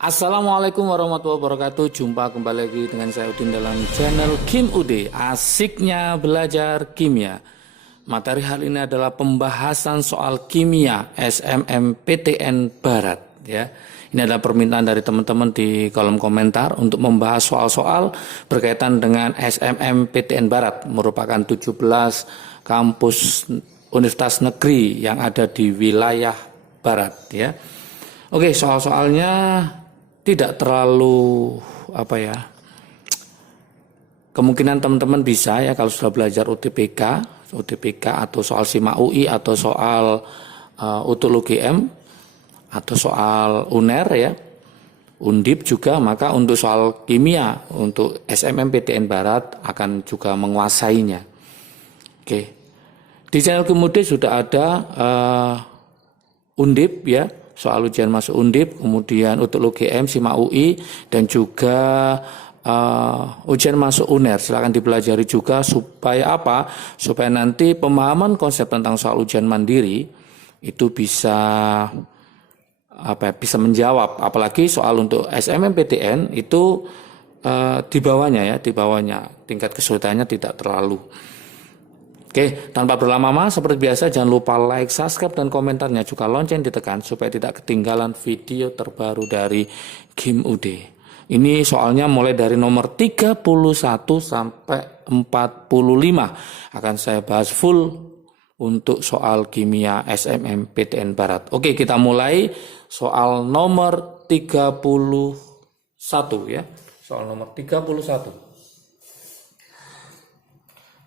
Assalamualaikum warahmatullahi wabarakatuh. Jumpa kembali lagi dengan saya Udin dalam channel Kim UD. Asiknya belajar kimia. Materi hari ini adalah pembahasan soal kimia SMMPTN Barat ya. Ini adalah permintaan dari teman-teman di kolom komentar untuk membahas soal-soal berkaitan dengan SMMPTN Barat, merupakan 17 kampus universitas negeri yang ada di wilayah barat ya. Oke, soal-soalnya tidak terlalu kemungkinan teman-teman bisa ya kalau sudah belajar UTBK atau soal SIMA UI atau soal UTUL UGM atau soal UNER ya, Undip juga, maka untuk soal kimia untuk SMMPTN Barat akan juga menguasainya. Oke. Di channel Kemudian sudah ada Undip ya, soal ujian masuk Undip, kemudian UTUL UGM, SIMA UI, dan juga ujian masuk UNER. Silakan dipelajari juga supaya apa? Supaya nanti pemahaman konsep tentang soal ujian mandiri itu bisa bisa menjawab. Apalagi soal untuk SMMPTN itu di bawahnya tingkat kesulitannya tidak terlalu. Oke, tanpa berlama-lama seperti biasa jangan lupa like, subscribe, dan komentarnya juga lonceng ditekan supaya tidak ketinggalan video terbaru dari Kim UD. Ini soalnya mulai dari nomor 31 sampai 45 akan saya bahas full untuk soal kimia SMMPTN Barat. Oke, kita mulai soal nomor 31 ya. Soal nomor 31.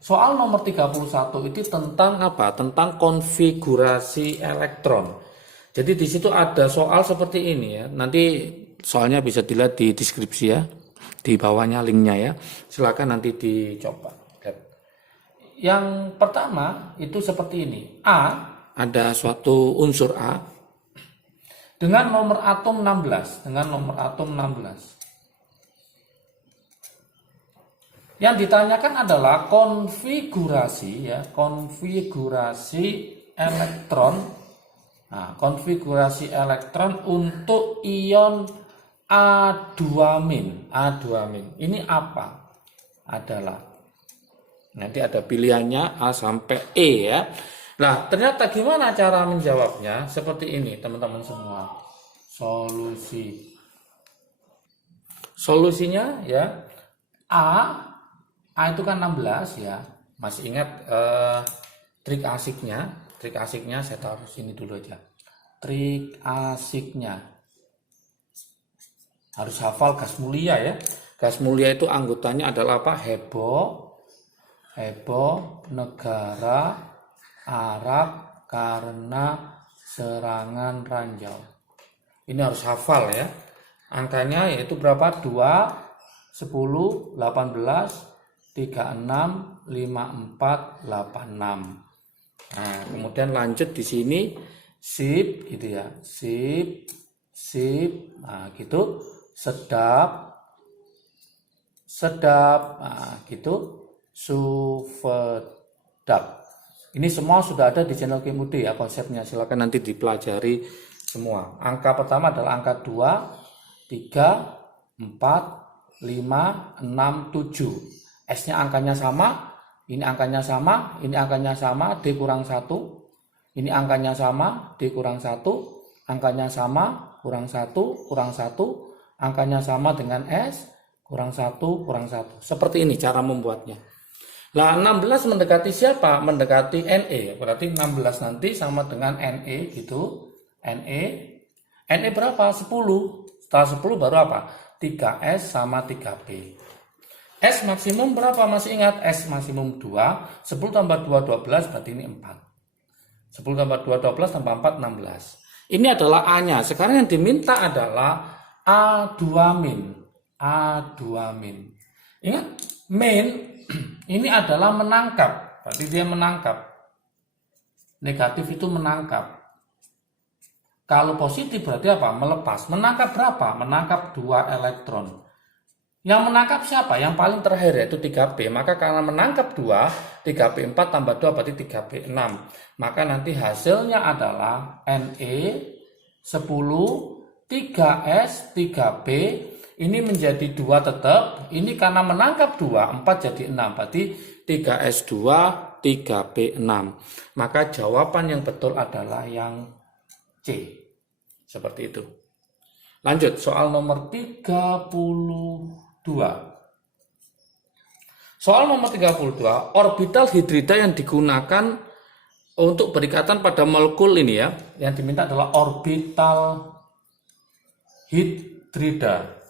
Soal nomor 31 itu tentang apa? Tentang konfigurasi elektron. Jadi di situ ada soal seperti ini ya. Nanti soalnya bisa dilihat di deskripsi ya. Di bawahnya linknya ya. Silakan nanti dicoba. Yang pertama itu seperti ini. A, ada suatu unsur A dengan nomor atom 16, Yang ditanyakan adalah konfigurasi elektron. Nah, konfigurasi elektron untuk ion A2-. Ini apa? Adalah nanti ada pilihannya A sampai E ya. Nah, ternyata gimana cara menjawabnya? Seperti ini, teman-teman semua. Solusinya ya. A itu kan 16 ya. Masih ingat trik asiknya? Trik asiknya saya taruh sini dulu aja. Trik asiknya. Harus hafal gas mulia ya. Gas mulia itu anggotanya adalah apa? Heboh negara Arab karena serangan ranjau. Ini harus hafal ya. Angkanya yaitu berapa? 2, 10, 18, 36, 54, 86. Nah, kemudian lanjut di sini sip gitu ya. Sip. Nah, gitu. Sedap. Nah, gitu. Sufedap. Ini semua sudah ada di channel Kim UD ya konsepnya. Silakan nanti dipelajari semua. Angka pertama adalah angka 2, 3, 4, 5, 6, 7. S-nya angkanya sama, ini angkanya sama, ini angkanya sama, D kurang 1. Ini angkanya sama, D kurang 1. Angkanya sama, kurang 1, kurang 1. Angkanya sama dengan S, kurang 1, kurang 1. Seperti ini cara membuatnya. Nah, 16 mendekati siapa? Mendekati Ne. Berarti 16 nanti sama dengan Ne gitu. Ne berapa? 10. Setelah 10 baru apa? 3S sama 3B. S maksimum berapa? Masih ingat? S maksimum 2. 10 tambah 2, 12. Berarti ini 4. 10 tambah 2, 12. Tambah 4, 16. Ini adalah A-nya. Sekarang yang diminta adalah A2-. Ingat? Min ini adalah menangkap. Berarti dia menangkap. Negatif itu menangkap. Kalau positif berarti apa? Melepas. Menangkap berapa? Menangkap 2 elektron. Yang menangkap siapa? Yang paling terakhir yaitu 3B. Maka karena menangkap 2, 3B 4 tambah 2 berarti 3B 6. Maka nanti hasilnya adalah Ne 10, 3S, 3B, ini menjadi 2 tetap. Ini karena menangkap 2, 4 jadi 6. Berarti 3S2, 3B6. Maka jawaban yang betul adalah yang C. Seperti itu. Lanjut, soal nomor 32. Soal nomor 32, orbital hidrida yang digunakan untuk berikatan pada molekul ini ya, yang diminta adalah orbital hidrida.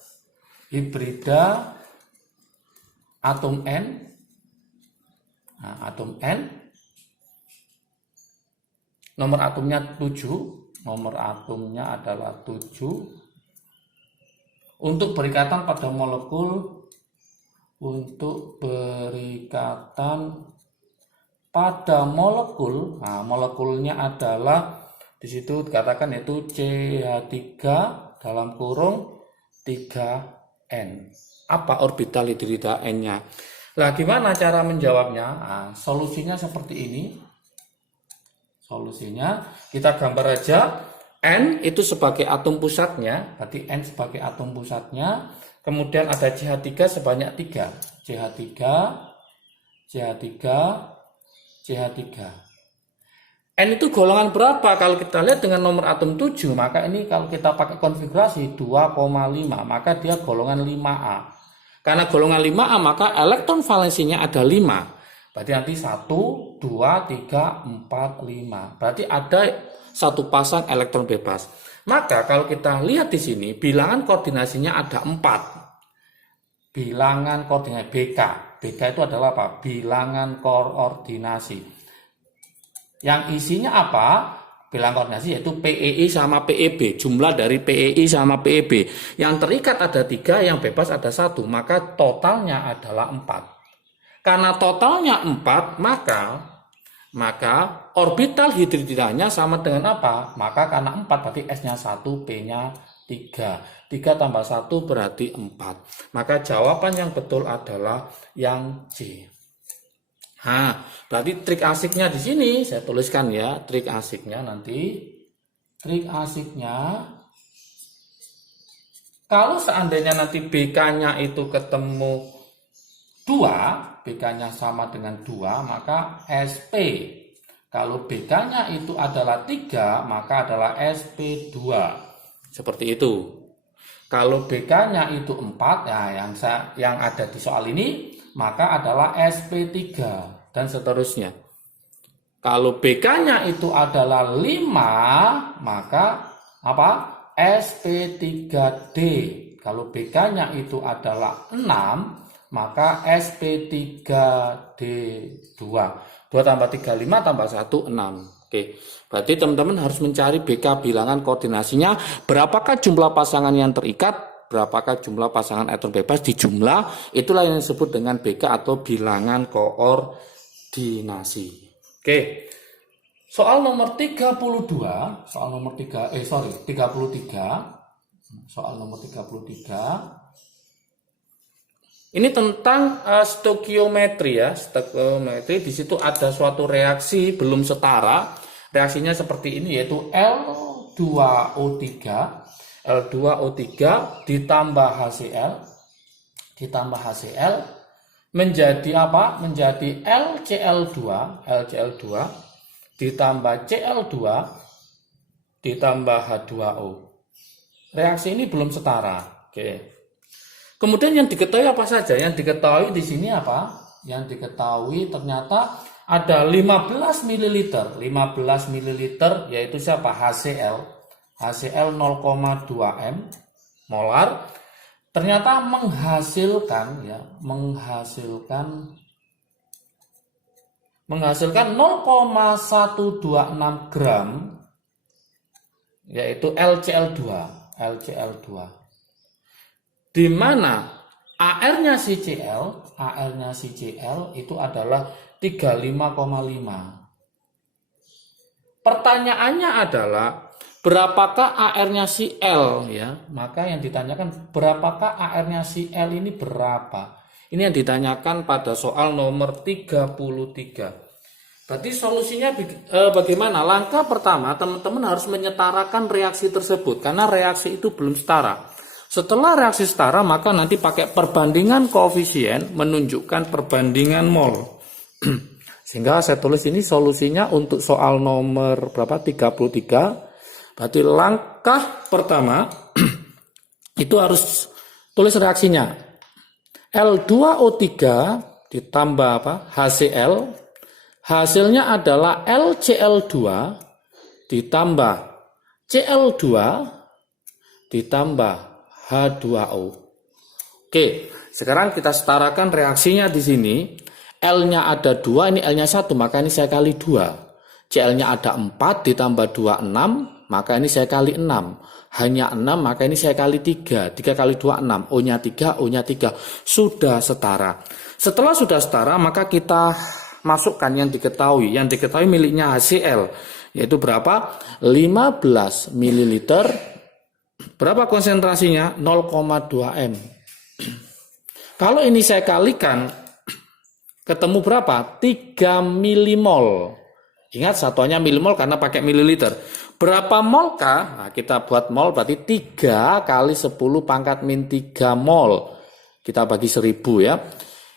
Hibrida atom N. Nah, atom N. Nomor atomnya 7. Nomor atomnya adalah 7. Untuk berikatan pada molekul, nah molekulnya adalah di situ dikatakan yaitu CH3 dalam kurung 3N. Apa orbital hidrida N-nya? Nah, gimana cara menjawabnya? Nah, solusinya seperti ini. Solusinya kita gambar aja. N itu sebagai atom pusatnya, berarti N sebagai atom pusatnya. Kemudian ada CH3 sebanyak 3. CH3, CH3, CH3. N itu golongan berapa? Kalau kita lihat dengan nomor atom 7, maka ini kalau kita pakai konfigurasi 2,5, maka dia golongan 5A. Karena golongan 5A, maka elektron valensinya ada 5. Berarti nanti 1, 2, 3, 4, 5. Berarti ada satu pasang elektron bebas. Maka kalau kita lihat di sini, bilangan koordinasinya ada 4. Bilangan koordinasi BK. BK itu adalah apa? Bilangan koordinasi. Yang isinya apa? Bilangan koordinasi yaitu PEI sama PEB. Jumlah dari PEI sama PEB. Yang terikat ada 3, yang bebas ada 1. Maka totalnya adalah 4. Karena totalnya 4, maka orbital hidridanya sama dengan apa? Maka karena 4 berarti S-nya 1, P-nya 3. 3 tambah 1 berarti 4. Maka jawaban yang betul adalah yang C. Nah, berarti trik asiknya di sini saya tuliskan ya, trik asiknya nanti. Trik asiknya kalau seandainya nanti BK-nya itu ketemu 2, BK-nya sama dengan 2, maka SP. Kalau BK-nya itu adalah 3, maka adalah SP2. Seperti itu. Kalau BK-nya itu 4, ya yang ada di soal ini, maka adalah SP3 dan seterusnya. Kalau BK-nya itu adalah 5, maka apa? SP3D. Kalau BK-nya itu adalah 6, maka SP3D2. 2 tambah 3, 5 tambah 1, 6. Oke, berarti teman-teman harus mencari BK bilangan koordinasinya. Berapakah jumlah pasangan yang terikat? Berapakah jumlah pasangan elektron bebas di jumlah? Itulah yang disebut dengan BK atau bilangan koordinasi. Oke. Soal nomor 32, soal nomor 33. Soal nomor 33. Ini tentang stoikiometri ya, stoikiometri. Di situ ada suatu reaksi belum setara. Reaksinya seperti ini yaitu L2O3 ditambah HCl menjadi apa? Menjadi LCl2 ditambah Cl2 ditambah H2O. Reaksi ini belum setara. Oke. Kemudian yang diketahui apa saja? Yang diketahui di sini apa? Yang diketahui ternyata ada 15 ml. 15 ml yaitu siapa? HCl. HCl 0,2 m molar. Ternyata menghasilkan 0,126 gram yaitu LCl2. Di mana AR-nya si Cl itu adalah 35,5. Pertanyaannya adalah berapakah AR-nya si L ya? Maka yang ditanyakan berapakah AR-nya si L ini berapa? Ini yang ditanyakan pada soal nomor 33. Berarti solusinya bagaimana? Langkah pertama, teman-teman harus menyetarakan reaksi tersebut karena reaksi itu belum setara. Setelah reaksi setara, maka nanti pakai perbandingan koefisien menunjukkan perbandingan mol. Sehingga saya tulis ini solusinya untuk soal nomor berapa? 33. Berarti langkah pertama itu harus tulis reaksinya. L2O3 ditambah HCl. Hasilnya adalah LCl2 ditambah Cl2 ditambah H2O. Oke, sekarang kita setarakan reaksinya di sini. L-nya ada 2, ini L-nya 1, maka ini saya kali 2. Cl-nya ada 4 ditambah 2, 6, maka ini saya kali 6. Hanya 6, maka ini saya kali 3. 3 kali 2, 6. O-nya 3, O-nya 3. Sudah setara. Setelah sudah setara, maka kita masukkan yang diketahui. Yang diketahui miliknya HCl. Yaitu berapa? 15 ml. Berapa konsentrasinya? 0,2 M. Kalau ini saya kalikan, ketemu berapa? 3 milimol. Ingat satuannya milimol karena pakai mililiter. Berapa mol kah? Nah, kita buat mol berarti 3 kali 10 pangkat min 3 mol. Kita bagi 1000 ya.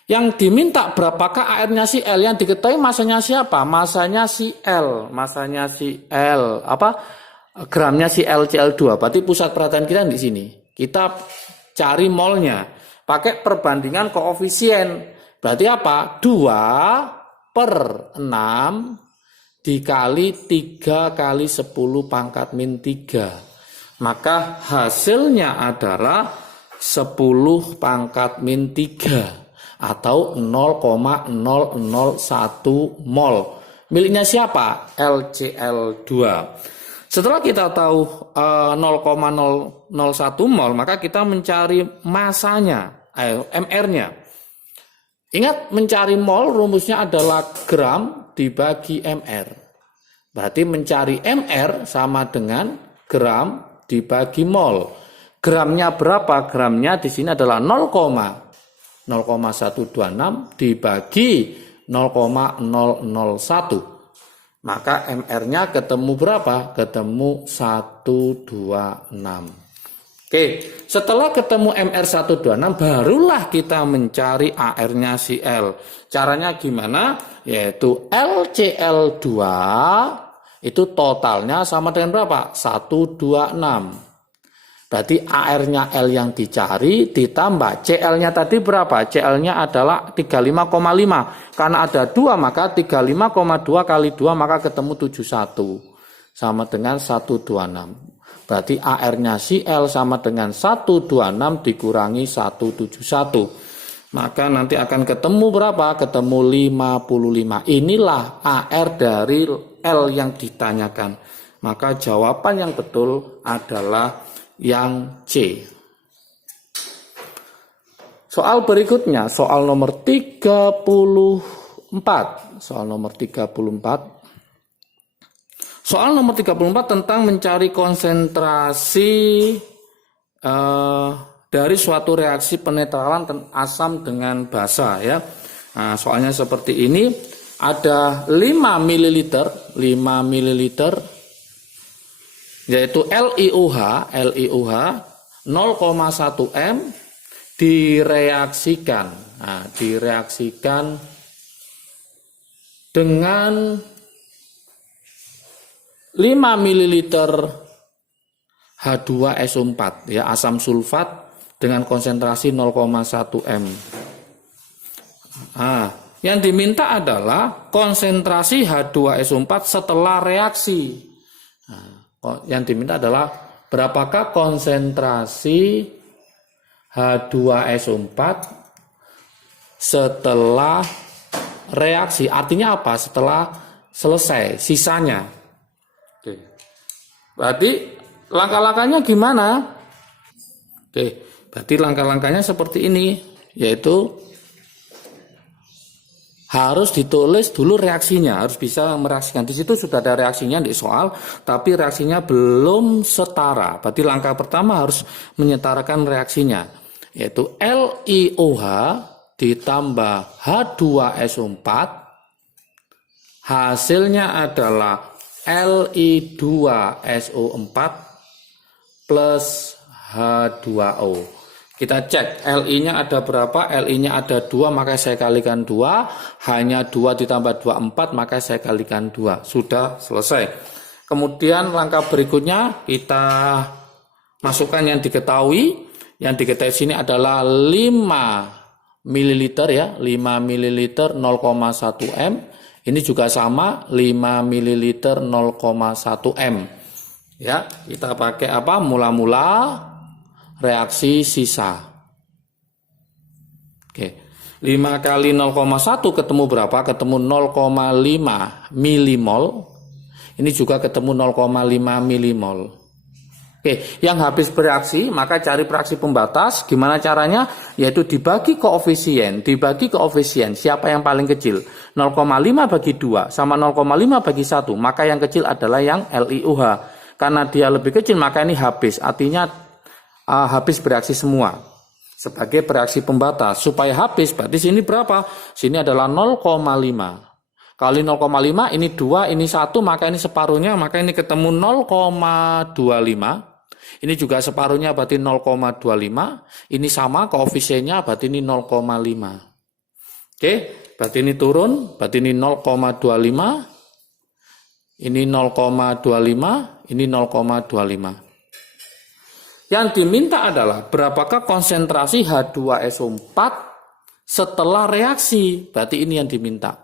Yang diminta berapakah airnya si L? Yang diketahui masanya siapa? Masanya si L. Masanya si L. Gramnya si LCl2. Berarti pusat perhatian kita di sini. Kita cari molnya. Pakai perbandingan koefisien. Berarti apa? 2/6 dikali 3 kali 10 pangkat min 3. Maka hasilnya adalah 10 pangkat min 3. Atau 0,001 mol. Miliknya siapa? LCl2. Setelah kita tahu 0,001 mol, maka kita mencari masanya, MR-nya. Ingat, mencari mol rumusnya adalah gram dibagi MR. Berarti mencari MR sama dengan gram dibagi mol. Gramnya berapa? Gramnya di sini adalah 0,126 dibagi 0,001. Maka MR-nya ketemu berapa? Ketemu 126. Oke, setelah ketemu MR 126 barulah kita mencari AR-nya si L. Caranya gimana? Yaitu LCl2 itu totalnya sama dengan berapa? 126. Berarti AR-nya L yang dicari ditambah Cl-nya tadi berapa? Cl-nya adalah 35,5. Karena ada 2 maka 35,2 kali 2 maka ketemu 71. Sama dengan 126. Berarti AR-nya si L sama dengan 126 dikurangi 171. Maka nanti akan ketemu berapa? Ketemu 55. Inilah AR dari L yang ditanyakan. Maka jawaban yang betul adalah yang C. Soal berikutnya, soal nomor 34. Soal nomor 34. Soal nomor 34 tentang mencari konsentrasi dari suatu reaksi penetralan asam dengan basa ya. Nah, soalnya seperti ini, ada 5 ml yaitu LiOH 0,1 M direaksikan. Nah, direaksikan dengan 5 ml H2SO4 ya, asam sulfat dengan konsentrasi 0,1 M. Nah, yang diminta adalah konsentrasi H2SO4 setelah reaksi. Nah, yang diminta adalah berapakah konsentrasi H2SO4 setelah reaksi. Artinya apa? Setelah selesai, sisanya. Oke. Berarti langkah-langkahnya gimana? Oke, berarti langkah-langkahnya seperti ini, yaitu harus ditulis dulu reaksinya, harus bisa mereaksikan. Di situ sudah ada reaksinya di soal, tapi reaksinya belum setara. Berarti langkah pertama harus menyetarakan reaksinya, yaitu LiOH ditambah H2SO4 Hasilnya adalah Li2SO4 plus H2O. Kita cek Li-nya ada berapa? Li-nya ada 2, maka saya kalikan 2. Hanya 2 ditambah 2, 4, maka saya kalikan 2. Sudah selesai. Kemudian langkah berikutnya kita masukkan yang diketahui. Yang diketahui sini adalah 5 ml ya, 5 ml 0,1 M. Ini juga sama 5 ml 0,1 M. Ya, kita pakai apa? Mula-mula reaksi sisa. Oke. 5 kali 0,1 ketemu berapa? Ketemu 0,5 milimol. Ini juga ketemu 0,5 milimol. Oke, yang habis bereaksi, maka cari fraksi pembatas. Gimana caranya? Yaitu dibagi koefisien. Siapa yang paling kecil? 0,5 bagi 2 sama 0,5 bagi 1. Maka yang kecil adalah yang LiOH. Karena dia lebih kecil, maka ini habis. Artinya habis bereaksi semua. Sebagai bereaksi pembatas. Supaya habis, berarti sini berapa? Sini adalah 0,5. Kali 0,5, ini 2, ini 1, maka ini separuhnya. Maka ini ketemu 0,25. Ini juga separuhnya berarti 0,25. Ini sama koefisiennya berarti ini 0,5. Oke, berarti ini turun, berarti ini 0,25. Ini 0,25, ini 0,25. Yang diminta adalah berapakah konsentrasi H2SO4 setelah reaksi. Berarti ini yang diminta.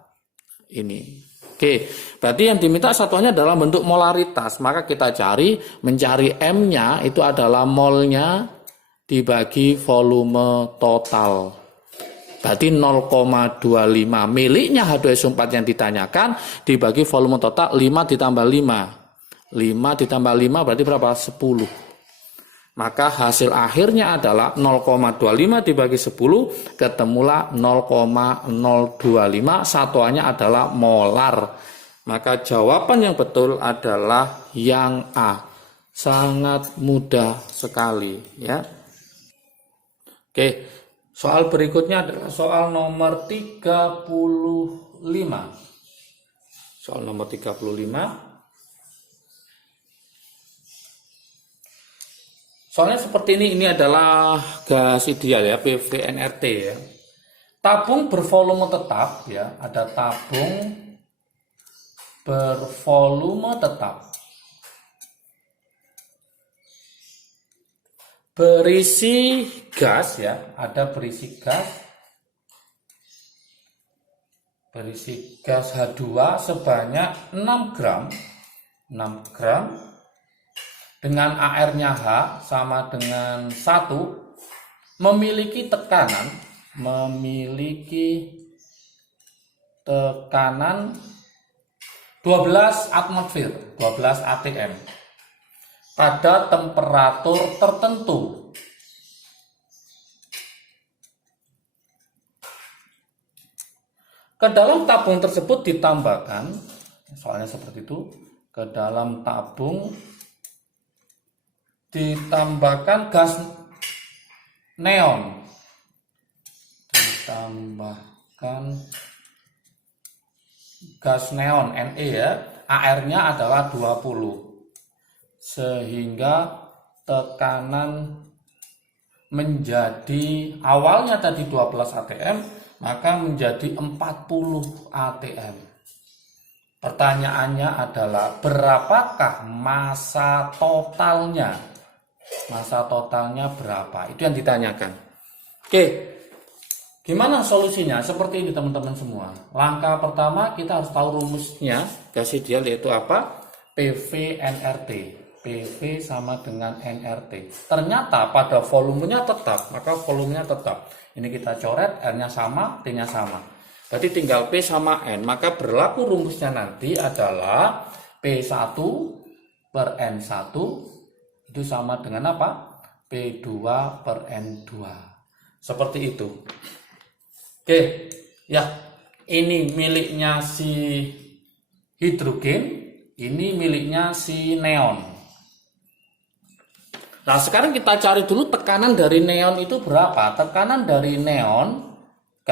Ini. Oke, berarti yang diminta satuannya adalah bentuk molaritas. Maka kita mencari M-nya itu adalah molnya dibagi volume total. Berarti 0,25 miliknya H2SO4 yang ditanyakan dibagi volume total 5 ditambah 5. 5 ditambah 5 berarti berapa? 10. Maka hasil akhirnya adalah 0,25 dibagi 10, ketemulah 0,025, satuannya adalah molar. Maka jawaban yang betul adalah yang A. Sangat mudah sekali ya. Oke, soal berikutnya adalah soal nomor 35. Soal nomor 35. Soalnya seperti ini adalah gas ideal ya, PVNRT ya. Tabung bervolume tetap ya, ada tabung bervolume tetap. Berisi gas ya, ada berisi gas. Berisi gas H2 sebanyak 6 gram. 6 gram. Dengan AR-nya H sama dengan 1, memiliki tekanan 12 atmosfer, 12 atm pada temperatur tertentu. Ke dalam tabung tersebut ditambahkan, soalnya seperti itu, ke dalam tabung ditambahkan gas neon, Ne ya, AR-nya adalah 20, sehingga tekanan menjadi awalnya tadi 12 atm, maka menjadi 40 atm. Pertanyaannya adalah berapakah massa totalnya? Massa totalnya berapa? Itu yang ditanyakan. Oke, gimana solusinya? Seperti ini teman-teman semua. Langkah pertama kita harus tahu rumusnya gas ideal, yaitu apa? PVNRT. PV sama dengan nRT. Ternyata pada volumenya tetap, maka volumenya tetap. Ini kita coret, R-nya sama, T-nya sama. Berarti tinggal P sama N. Maka berlaku rumusnya nanti adalah P1 per N1 itu sama dengan apa? P2 per N2. Seperti itu. Oke, ya. Ini miliknya si hidrogen, ini miliknya si neon. Nah, sekarang kita cari dulu tekanan dari neon itu berapa? Tekanan dari neon K.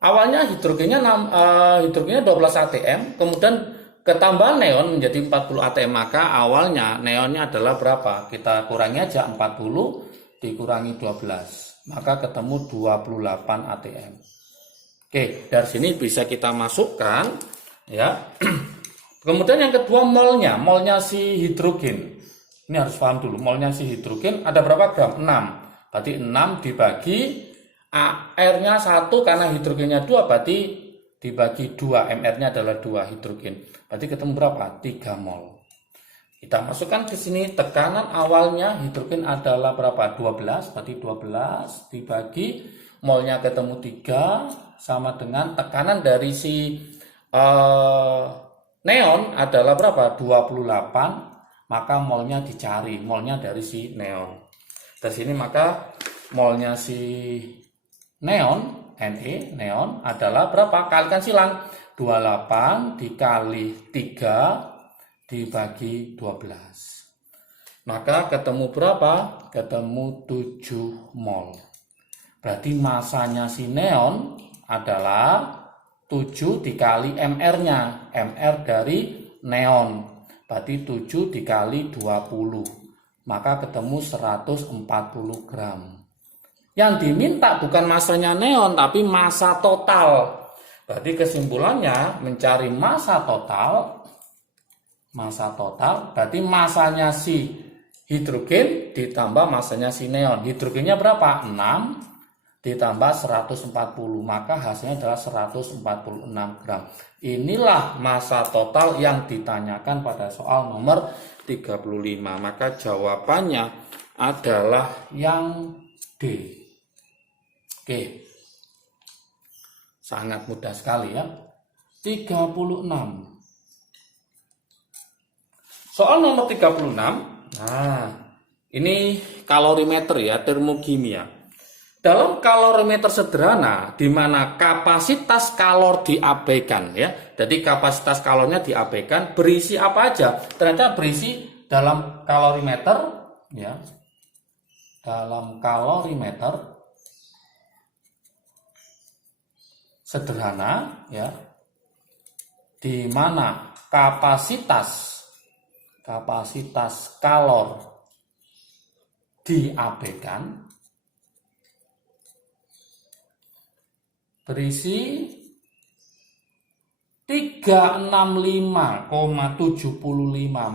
awalnya hidrogennya 12 atm, kemudian ketambah neon menjadi 40 atm, maka awalnya neonnya adalah berapa? Kita kurangi aja 40 dikurangi 12, maka ketemu 28 atm. Oke, dari sini bisa kita masukkan ya. Kemudian yang kedua molnya si hidrogen. Ini harus paham dulu, molnya si hidrogen ada berapa gram? 6. Berarti 6 dibagi R-nya 1 karena hidrogennya 2, berarti dibagi 2, MR-nya adalah 2 hidrogen. Berarti ketemu berapa? 3 mol. Kita masukkan ke sini, tekanan awalnya hidrogen adalah berapa? 12, berarti 12 dibagi molnya ketemu 3 sama dengan tekanan dari si neon adalah berapa? 28, maka molnya dicari, molnya dari si neon. Dari sini maka molnya si neon, neon adalah berapa? Kalikan silang, 28 dikali 3 dibagi 12. Maka ketemu berapa? Ketemu 7 mol. Berarti masanya si neon adalah 7 dikali MR-nya. MR dari neon. Berarti 7 dikali 20. Maka ketemu 140 gram. Yang diminta bukan masanya neon, tapi massa total. Berarti kesimpulannya mencari massa total. Massa total berarti masanya si hidrogen ditambah masanya si neon. Hidrogennya berapa? 6 ditambah 140, maka hasilnya adalah 146 gram. Inilah massa total yang ditanyakan pada soal nomor 35. Maka jawabannya adalah yang D. Oke. Sangat mudah sekali ya. 36. Soal nomor 36. Nah, ini kalorimeter ya, termokimia. Dalam kalorimeter sederhana, di mana kapasitas kalor diabaikan ya. Jadi kapasitas kalornya diabaikan, berisi apa aja? Ternyata berisi dalam kalorimeter ya. Dalam kalorimeter sederhana ya. Di mana kapasitas kalor diabaikan berisi 365,75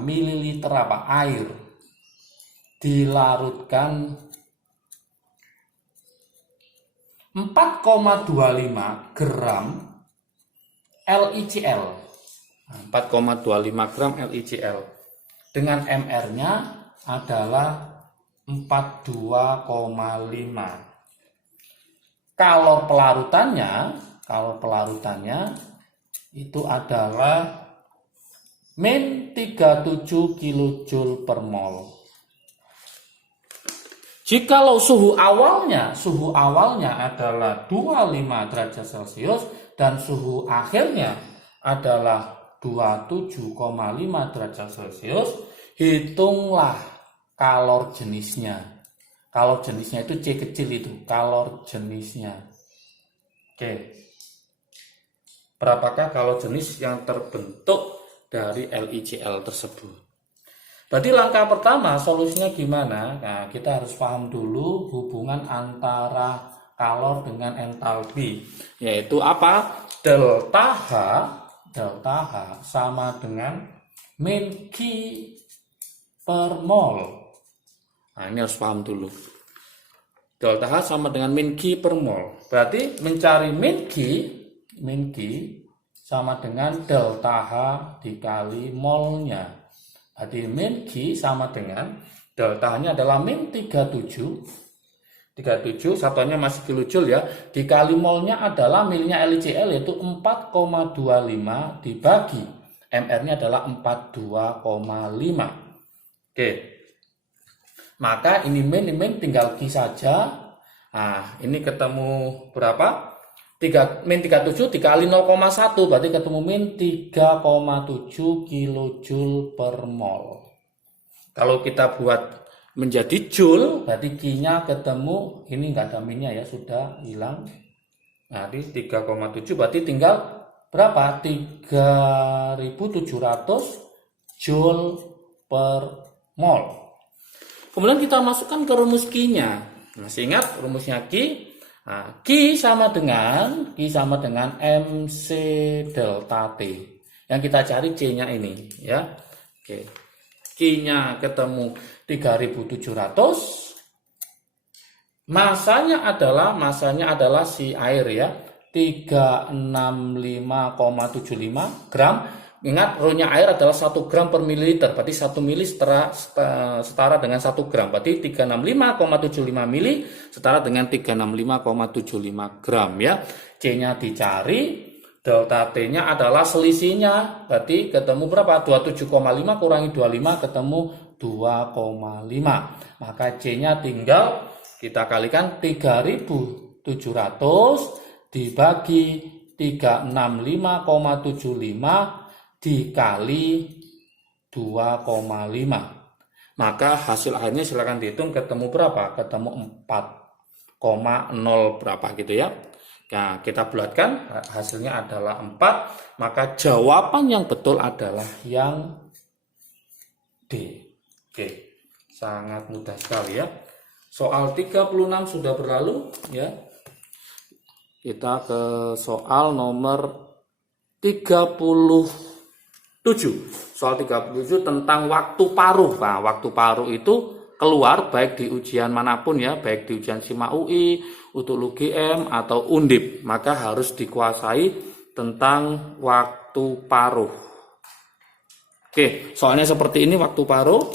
ml apa air dilarutkan 4,25 gram LiCl. 4,25 gram LiCl dengan MR-nya adalah 42,5. Kalor pelarutannya itu adalah min 37 kJ per mol. Jikalau suhu awalnya adalah 25 derajat Celcius dan suhu akhirnya adalah 27,5 derajat Celcius, hitunglah kalor jenisnya. Kalor jenisnya itu C kecil itu, kalor jenisnya. Oke. Berapakah kalor jenis yang terbentuk dari LiCl tersebut? Berarti langkah pertama solusinya gimana? Nah, kita harus paham dulu hubungan antara kalor dengan entalpi, yaitu apa? Delta H sama dengan min Q per mol. Nah, ini harus paham dulu. Delta H sama dengan min Q per mol. Berarti mencari min Q sama dengan delta H dikali molnya. Berarti min Q sama dengan delta H-nya adalah min 37, satuannya masih kilojoule ya, dikali molnya adalah milnya LiCl yaitu 4,25 dibagi MR-nya adalah 42,5. Oke. Maka ini min tinggal Q saja. Nah, ini ketemu berapa? Min 37 dikali 0,1 berarti ketemu min 3,7 kJ per mol. Kalau kita buat menjadi joule berarti Q-nya ketemu, ini enggak ada minnya ya, sudah hilang. Nah, di 3,7 berarti tinggal berapa? 3.700 Joule per mol. Kemudian kita masukkan ke rumus Q-nya. Masih ingat rumusnya Q? Nah, Q sama dengan MC delta T. Yang kita cari C-nya ini, ya. Oke. Q-nya ketemu 3.700. Masanya adalah si air ya. 365,75 gram. Ingat, rho-nya air adalah 1 gram per mililiter, berarti 1 mili setara dengan 1 gram. Berarti 365,75 mili setara dengan 365,75 gram ya. C-nya dicari, delta T-nya adalah selisihnya. Berarti ketemu berapa? 27,5 kurangi 25 ketemu 2,5. Maka C-nya tinggal kita kalikan 3.700 dibagi 365,75 dikali 2,5. Maka hasil akhirnya silakan dihitung, ketemu berapa? Ketemu 4,0 berapa gitu ya. Nah, kita bulatkan, hasilnya adalah 4. Maka jawaban yang betul adalah yang D. Oke, sangat mudah sekali ya. Soal 36 sudah berlalu ya. Kita ke soal nomor 37. Soal 37 tentang waktu paruh. Nah, waktu paruh itu keluar baik di ujian manapun ya, baik di ujian SIMA UI, UTUL UGM atau Undip, maka harus dikuasai tentang waktu paruh. Oke, soalnya seperti ini waktu paruh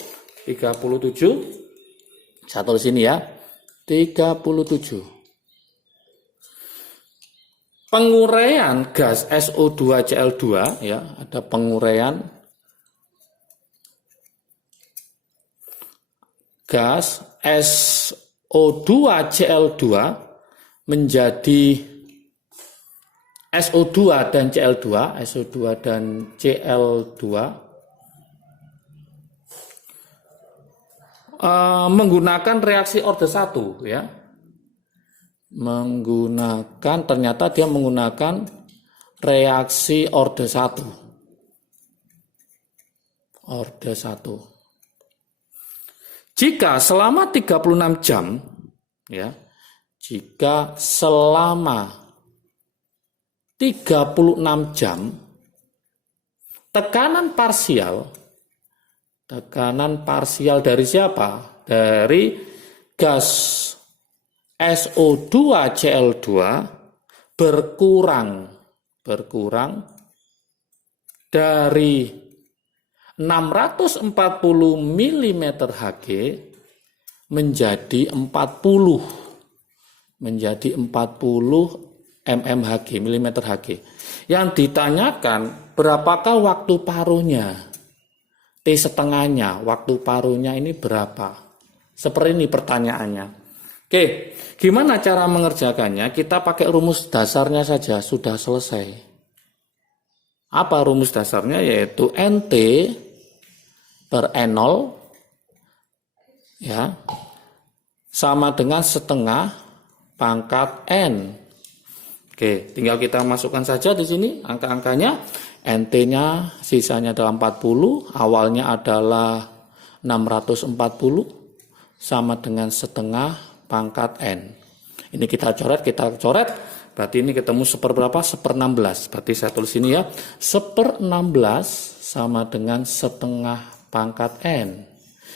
37. Saya tulis sini ya. 37. Penguraian gas SO2Cl2 ya, ada penguraian gas SO2Cl2 menjadi SO2 dan Cl2, SO2 dan Cl2 menggunakan reaksi orde 1 ya. Ternyata dia menggunakan reaksi orde 1. Orde 1. Jika selama 36 jam ya, jika selama 36 jam tekanan parsial dari siapa? Dari gas SO2Cl2 berkurang dari 640 mm Hg menjadi 40 mmHg, mm Hg. Yang ditanyakan berapakah waktu paruhnya? T setengahnya, waktu paruhnya ini berapa? Seperti ini pertanyaannya. Oke, gimana cara mengerjakannya? Kita pakai rumus dasarnya saja, sudah selesai. Apa rumus dasarnya? Yaitu NT per N0 ya, sama dengan setengah pangkat N. Oke, tinggal kita masukkan saja di sini angka-angkanya. NT-nya sisanya adalah 40, awalnya adalah 640 sama dengan setengah pangkat N. Ini kita coret, berarti ini ketemu seperberapa? 1/16. Berarti saya tulis ini ya, 1/16 sama dengan setengah pangkat N.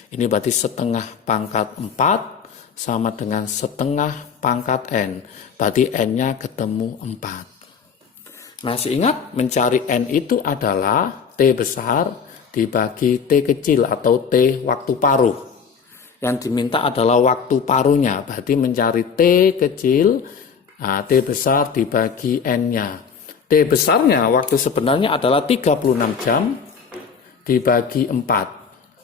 Ini berarti setengah pangkat 4 sama dengan setengah pangkat N. Berarti N-nya ketemu 4. Masih ingat, mencari N itu adalah T besar dibagi T kecil atau T waktu paruh. Yang diminta adalah waktu paruhnya, berarti mencari T kecil, nah, T besar dibagi N-nya. T besarnya waktu sebenarnya adalah 36 jam dibagi 4.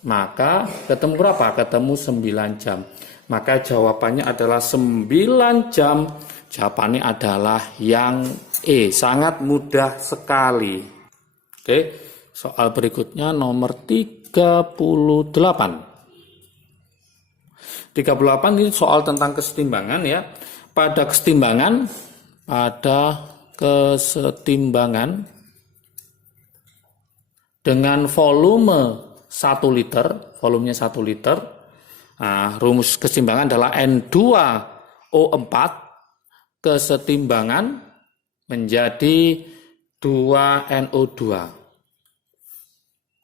Maka ketemu berapa? Ketemu 9 jam. Maka jawabannya adalah 9 jam. Jawabannya adalah yang E. Sangat mudah sekali. Oke, soal berikutnya nomor 38. 38 ini soal tentang kesetimbangan ya. Pada ada kesetimbangan dengan volume 1 liter, volumenya 1 liter. Nah, rumus kesetimbangan adalah N2O4 kesetimbangan menjadi 2NO2.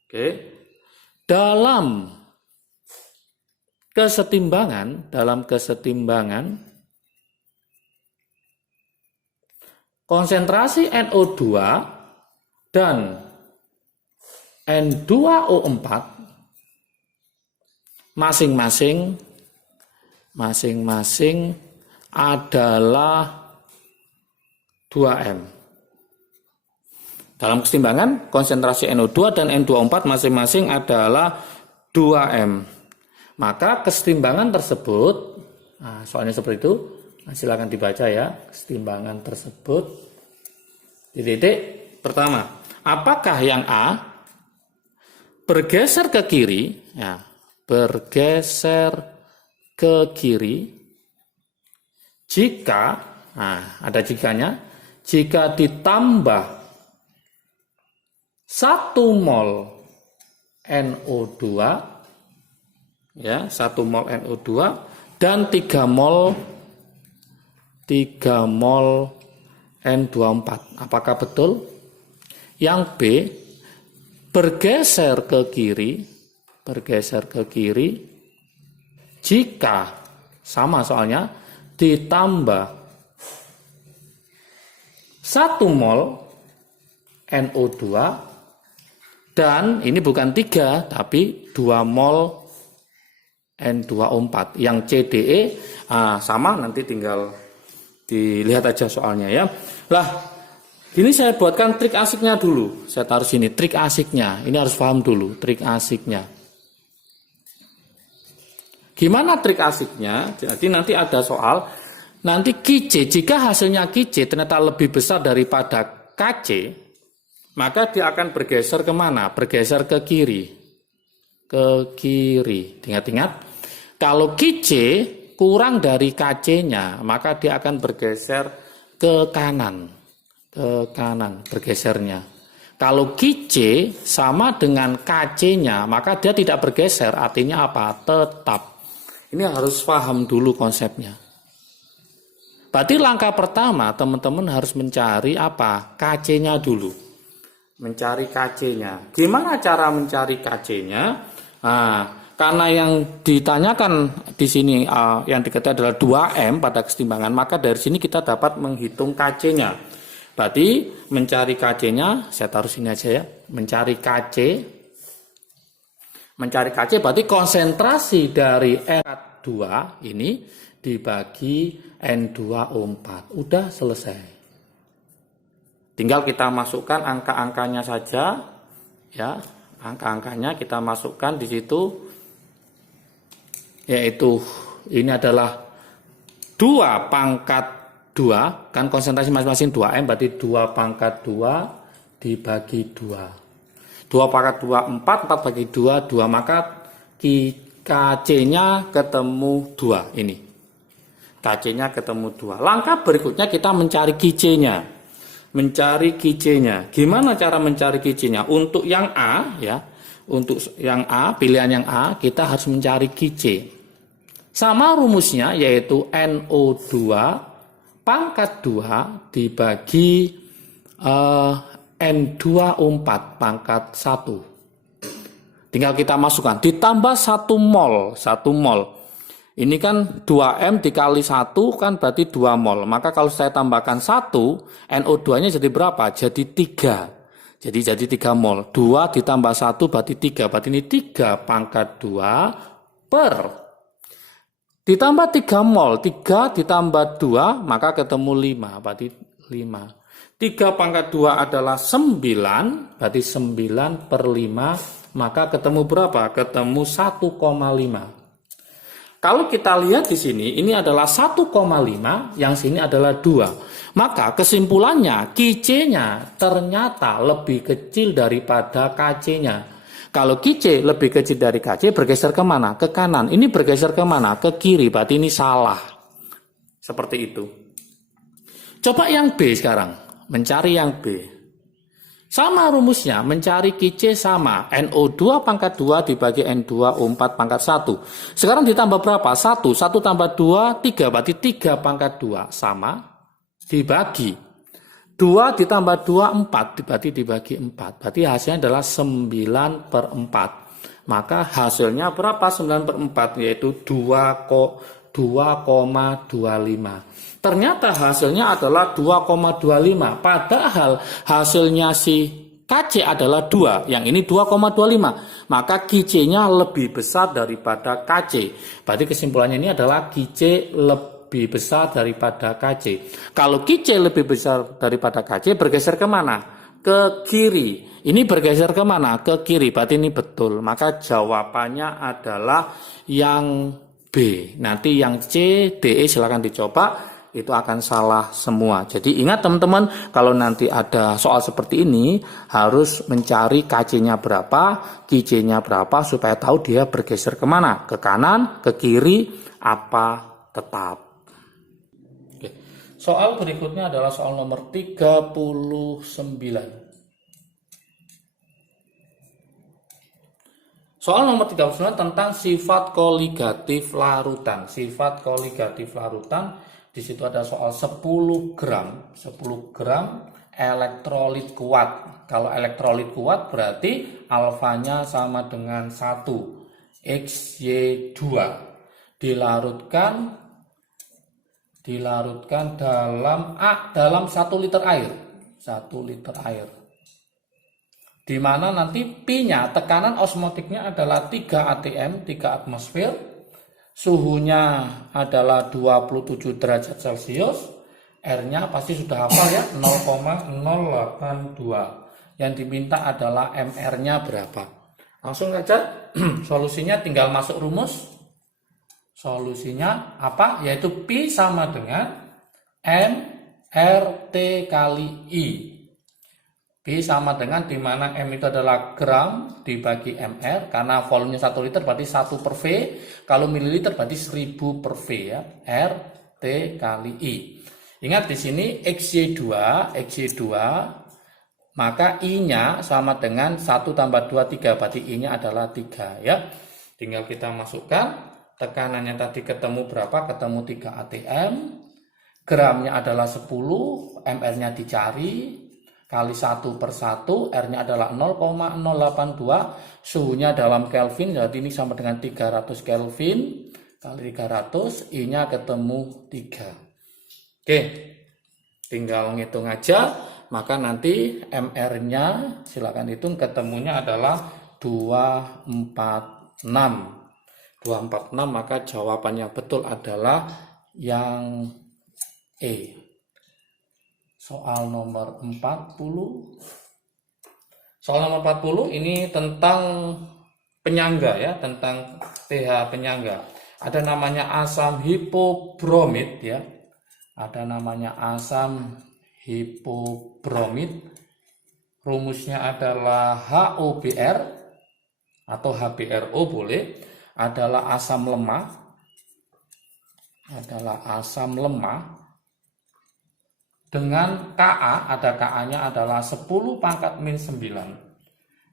Oke. Dalam kesetimbangan konsentrasi NO2 dan N2O4 masing-masing adalah 2M. Dalam kesetimbangan konsentrasi NO2 dan N2O4 masing-masing adalah 2M. Maka kesetimbangan tersebut, soalnya seperti itu, silakan dibaca ya. Kesetimbangan tersebut, titik pertama, apakah yang A bergeser ke kiri, ya, bergeser ke kiri, jika, ada jikanya, jika ditambah 1 mol NO2, ya, 1 mol NO2 dan 3 mol N24. Apakah betul? Yang B bergeser ke kiri jika sama soalnya ditambah 1 mol NO2 dan ini bukan 3 tapi 2 mol N2O4. Yang CDE sama, nanti tinggal dilihat aja soalnya ya. Lah, ini saya buatkan trik asiknya dulu. Saya taruh sini trik asiknya. Ini harus paham dulu trik asiknya. Gimana trik asiknya? Jadi nanti ada soal, nanti QC, jika hasilnya QC ternyata lebih besar daripada KC, maka dia akan bergeser kemana? Bergeser ke kiri. Ke kiri. Ingat-ingat, kalau QC kurang dari KC-nya, maka dia akan bergeser ke kanan. Ke kanan bergesernya. Kalau QC sama dengan KC-nya, maka dia tidak bergeser. Artinya apa? Tetap. Ini harus paham dulu konsepnya. Berarti langkah pertama teman-teman harus mencari apa? KC-nya dulu. Mencari KC-nya. Gimana cara mencari KC-nya? Karena yang ditanyakan di sini yang diketahui adalah 2M pada kesetimbangan, maka dari sini kita dapat menghitung KC-nya. Berarti mencari KC-nya, saya taruh sini aja ya. Mencari KC berarti konsentrasi dari N2 ini dibagi N2O4. Udah selesai. Tinggal kita masukkan angka-angkanya saja ya. Angka-angkanya kita masukkan di situ, yaitu ini adalah 2 pangkat 2, kan konsentrasi masing-masing 2M, berarti 2 pangkat 2 dibagi 2. 2 pangkat 2, 4 bagi 2, 2, maka KC-nya ketemu 2 ini. KC-nya ketemu 2. Langkah berikutnya kita mencari QC-nya. Mencari QC-nya. Gimana cara mencari QC-nya? Untuk yang A ya, untuk yang A, pilihan yang A, kita harus mencari QC. Sama rumusnya yaitu NO2 pangkat 2 dibagi N2O4 pangkat 1. Tinggal kita masukkan, ditambah 1 mol. Ini kan 2M dikali 1 kan berarti 2 mol. Maka kalau saya tambahkan 1, NO2-nya jadi berapa? Jadi 3. Jadi 3 mol. 2 ditambah 1 berarti 3. Berarti ini 3 pangkat 2 per. Ditambah 3 mol. 3 ditambah 2 maka ketemu 5. Berarti 5. 3 pangkat 2 adalah 9. Berarti 9 per 5. Maka ketemu berapa? Ketemu 1,5. Kalau kita lihat di sini, ini adalah 1,5, yang sini adalah 2. Maka kesimpulannya, QC-nya ternyata lebih kecil daripada KC-nya. Kalau QC lebih kecil dari KC, bergeser kemana? Ke kanan. Ini bergeser kemana? Ke kiri, berarti ini salah. Seperti itu. Coba yang B sekarang, mencari yang B. Sama rumusnya, mencari QC sama, NO2 pangkat 2 dibagi N2O4 pangkat 1. Sekarang ditambah berapa? 1 tambah 2, 3, berarti 3 pangkat 2 sama, dibagi 2 ditambah 2, 4, berarti dibagi 4. Berarti hasilnya adalah 9/4. Maka hasilnya berapa 9/4? Yaitu 2,25. Ternyata hasilnya adalah 2,25. Padahal hasilnya si KC adalah 2. Yang ini 2,25. Maka QC-nya lebih besar daripada KC. Berarti kesimpulannya ini adalah QC lebih besar daripada KC. Kalau QC lebih besar daripada KC, bergeser kemana? Ke kiri. Ini bergeser kemana? Ke kiri. Berarti ini betul. Maka jawabannya adalah yang B. Nanti yang C, D, E silakan dicoba. Itu akan salah semua. Jadi ingat teman-teman, kalau nanti ada soal seperti ini, harus mencari KC-nya berapa, QC-nya berapa, supaya tahu dia bergeser kemana. Ke kanan, ke kiri, apa tetap. Oke. Soal berikutnya adalah soal nomor 39. Soal nomor 39 tentang sifat koligatif larutan. Sifat koligatif larutan, di situ ada soal 10 gram elektrolit kuat. Kalau elektrolit kuat berarti alfanya sama dengan 1, XY2. Dilarutkan dalam 1 liter air. 1 liter air. Di mana nanti P-nya, tekanan osmotiknya adalah 3 atm, 3 atmosfer. Suhunya adalah 27 derajat Celcius. R-nya pasti sudah hafal ya, 0,082. Yang diminta adalah MR-nya berapa. Langsung saja solusinya tinggal masuk rumus. Solusinya apa? Yaitu P sama dengan MRT kali I. P sama dengan dimana M itu adalah gram dibagi MR, karena volumenya 1 liter berarti 1 per V, kalau mililiter berarti 1000 per V ya, RT kali I. Ingat di sini XY2, maka I-nya sama dengan 1 tambah 2, 3, berarti I-nya adalah 3 ya. Tinggal kita masukkan, tekanannya tadi ketemu berapa? Ketemu 3 atm, gramnya adalah 10, MR-nya dicari, kali 1 per 1, R-nya adalah 0,082, suhunya dalam Kelvin, jadi ini sama dengan 300 Kelvin, kali 300, I-nya ketemu 3. Oke, tinggal ngitung aja, maka nanti MR-nya silakan hitung, ketemunya adalah 246. 246, maka jawabannya betul adalah yang E. Soal nomor 40. Soal nomor 40 ini tentang penyangga ya, tentang pH penyangga. Ada namanya asam hipobromid ya. Ada namanya asam hipobromid. Rumusnya adalah HOBr atau HBRO boleh. Adalah asam lemah. Dengan Ka, ada Ka-nya adalah 10 pangkat min 9.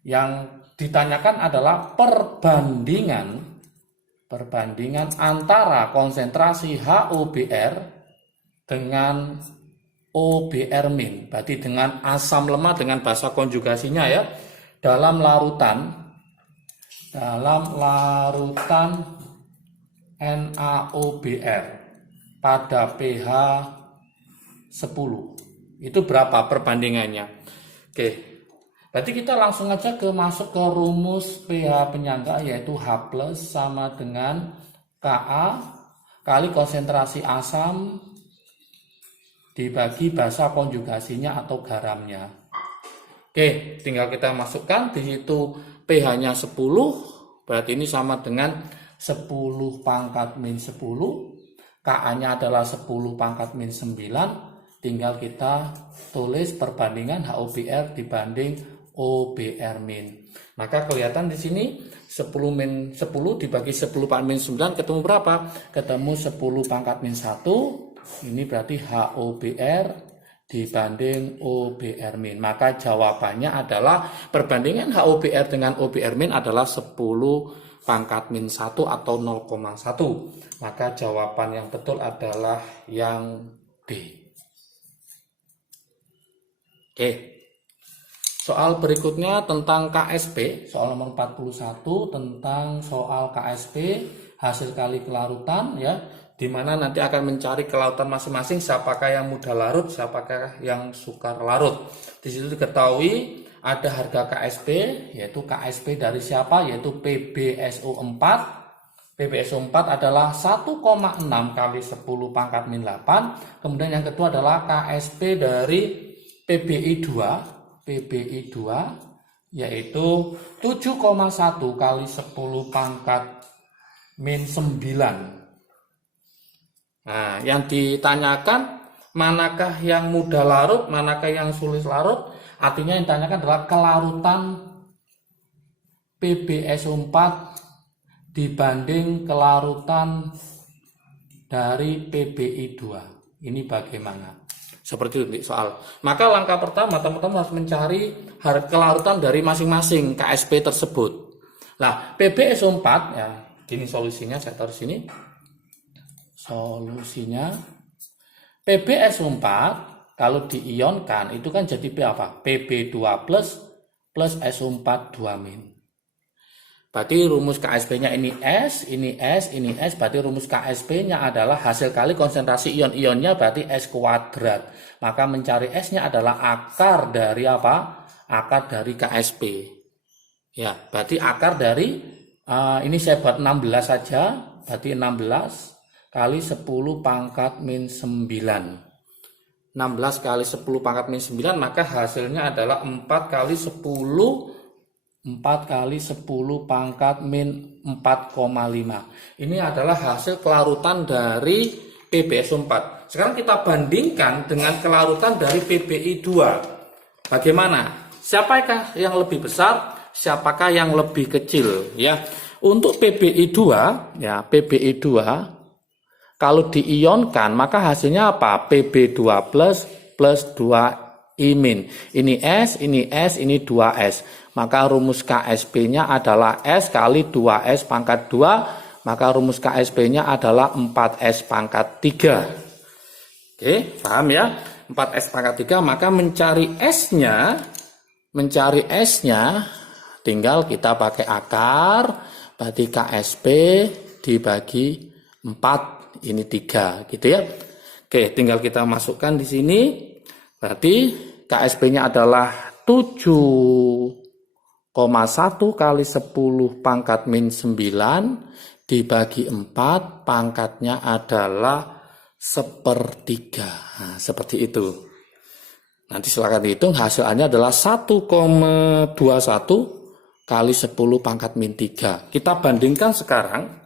Yang ditanyakan adalah perbandingan antara konsentrasi HOBr dengan OBr min. Berarti dengan asam lemah dengan bahasa konjugasinya ya. Dalam larutan NaOBr pada pH 10. Itu berapa perbandingannya? Oke. Berarti kita langsung aja masuk ke rumus pH penyangga, yaitu H+ sama dengan Ka kali konsentrasi asam dibagi basa konjugasinya atau garamnya. Oke, tinggal kita masukkan di situ pH-nya 10, berarti ini sama dengan 10 pangkat min 10. Ka-nya adalah 10 pangkat min 9. Tinggal kita tulis perbandingan HOBr dibanding OBr min. Maka kelihatan di sini 10 dibagi 10 pangkat min 9 ketemu berapa? Ketemu 10 pangkat min 1 Ini berarti HOBr dibanding OBr min. Maka jawabannya adalah perbandingan HOBr dengan OBr min adalah 10 pangkat min 1 atau 0,1. Maka jawaban yang betul adalah yang D. Oke. Soal berikutnya tentang KSP, soal nomor 41 tentang soal KSP, hasil kali kelarutan ya, di mana nanti akan mencari kelarutan masing-masing, siapakah yang mudah larut, siapakah yang sukar larut. Di situ diketahui ada harga KSP, yaitu KSP dari siapa, yaitu PbSO4. PbSO4 adalah 1,6 kali 10 pangkat min 8. Kemudian yang kedua adalah KSP dari PbI2 yaitu 7,1 kali 10 pangkat min 9. Nah, yang ditanyakan manakah yang mudah larut, manakah yang sulit larut. Artinya yang ditanyakan adalah kelarutan PbSO4 dibanding kelarutan dari PbI2. Ini bagaimana? Seperti itu soal. Maka langkah pertama teman-teman harus mencari kelarutan dari masing-masing KSP tersebut. Nah, PbSO4 ya, gini solusinya, saya taruh sini. Solusinya PbSO4 kalau diionkan itu kan jadi P apa? Pb2 plus SO4 2 min. Berarti rumus KSP-nya ini S, ini S, ini S. Berarti rumus KSP-nya adalah hasil kali konsentrasi ion-ionnya berarti S kuadrat. Maka mencari S-nya adalah akar dari apa? Akar dari KSP. Ya, berarti akar dari, ini saya buat 16 saja. Berarti 16 kali 10 pangkat min 9. 16 kali 10 pangkat min 9, maka hasilnya adalah 4 kali 10 pangkat min 4,5. Ini adalah hasil kelarutan dari PbSO4. Sekarang kita bandingkan dengan kelarutan dari PbI2. Bagaimana? Siapakah yang lebih besar? Siapakah yang lebih kecil? Ya, untuk PbI2, ya PbI2 kalau diionkan maka hasilnya apa? Pb2 plus 2I min. Ini S, ini S, ini 2S. Maka rumus KSP-nya adalah S kali 2S pangkat 2. Maka rumus KSP-nya adalah 4S pangkat 3. Oke, paham ya? 4S pangkat 3. Maka mencari S-nya tinggal kita pakai akar. Berarti KSP dibagi 4. Ini 3 gitu ya. Oke, tinggal kita masukkan di sini. Berarti KSP-nya adalah 7,1 kali 10 pangkat min 9 dibagi 4, pangkatnya adalah 1/3. Nah, seperti itu. Nanti silakan dihitung, hasilnya adalah 1,21 kali 10 pangkat min 3. Kita bandingkan sekarang.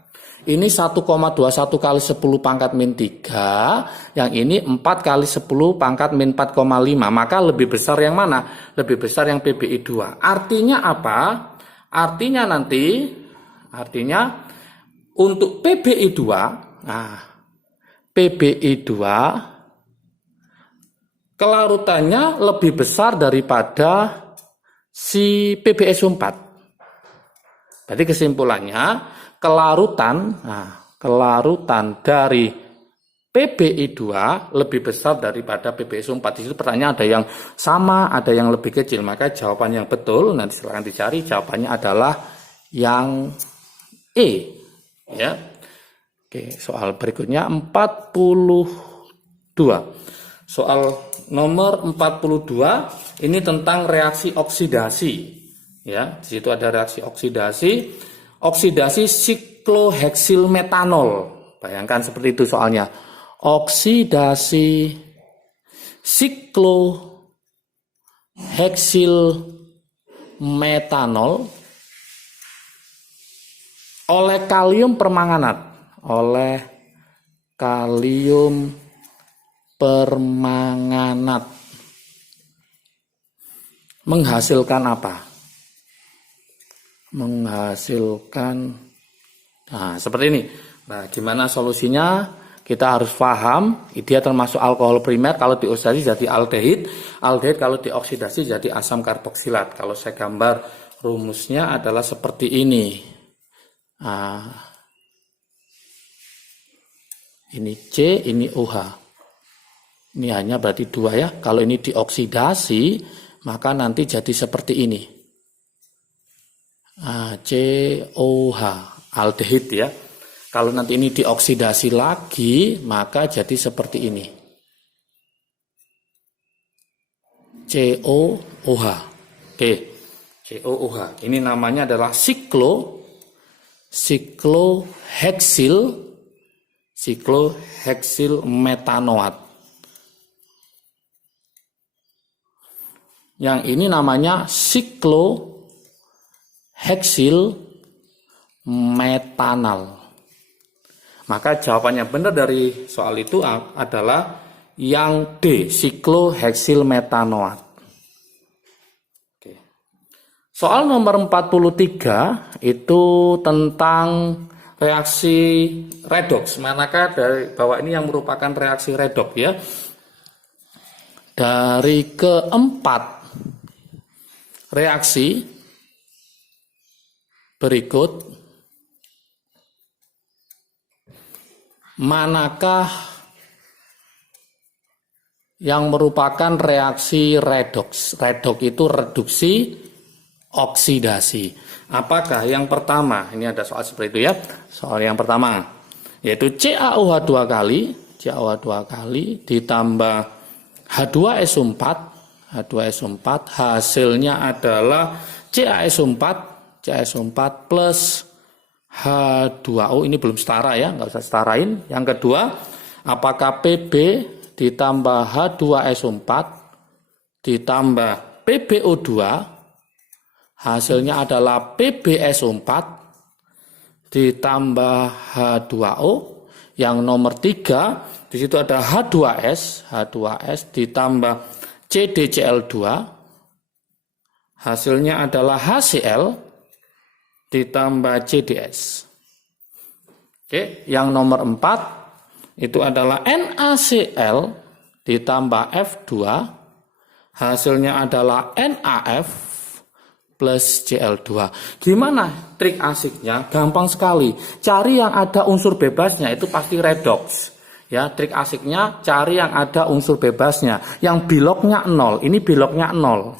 Ini 1,21 kali 10 pangkat min 3, yang ini 4 kali 10 pangkat min 4,5. Maka lebih besar yang mana? Lebih besar yang PbI2. Artinya apa? Artinya untuk PbI2, PbI2 kelarutannya lebih besar daripada si PbSO4. Berarti kesimpulannya kelarutan dari PbI2 lebih besar daripada PbSO4. Di situ pertanyaan ada yang sama, ada yang lebih kecil. Maka jawaban yang betul nanti silakan dicari. Jawabannya adalah yang E. Ya. Oke, soal berikutnya 42. Soal nomor 42 ini tentang reaksi oksidasi. Ya, di situ ada reaksi oksidasi. Oksidasi sikloheksil metanol. Bayangkan seperti itu soalnya. Oksidasi sikloheksil metanol oleh kalium permanganat. Oleh kalium permanganat. Menghasilkan apa? Menghasilkan, nah seperti ini. Nah, gimana solusinya? kita harus paham dia termasuk alkohol primer. Kalau dioksidasi jadi aldehid, aldehid kalau dioksidasi jadi asam karboksilat. Kalau saya gambar rumusnya adalah seperti ini. Nah, ini C, ini OH. Ini hanya berarti 2 ya. Kalau ini dioksidasi, maka nanti jadi seperti ini. COH, aldehid ya. Kalau nanti ini dioksidasi lagi, maka jadi seperti ini. COOH. Oke, COOH. Ini namanya adalah sikloheksil metanoat. Yang ini namanya sikloheksil metanal. Maka jawabannya benar dari soal itu adalah yang D, sikloheksil metanoat. Oke. Soal nomor 43 itu tentang reaksi redoks. Manakah dari bawah ini yang merupakan reaksi redoks ya? Dari keempat reaksi berikut, manakah yang merupakan reaksi redoks? Redoks itu reduksi oksidasi. Apakah yang pertama? Ini ada soal seperti itu ya. Soal yang pertama yaitu CaOH 2 kali, CaOH 2 kali ditambah H2SO4, H2SO4 hasilnya adalah CaSO4 plus H2O. Ini belum setara ya, nggak usah setarain. Yang kedua, apakah Pb ditambah H2SO4 ditambah PbO2 hasilnya adalah PbSO4 ditambah H2O. Yang nomor 3, di situ ada H2S ditambah CdCl2 hasilnya adalah HCl ditambah CDS. Oke, yang nomor 4 itu adalah NaCl ditambah F2 hasilnya adalah NaF plus Cl2. Gimana trik asiknya? Gampang sekali. Cari yang ada unsur bebasnya, itu pasti redoks. Ya, trik asiknya cari yang ada unsur bebasnya. Yang biloknya 0, ini biloknya 0.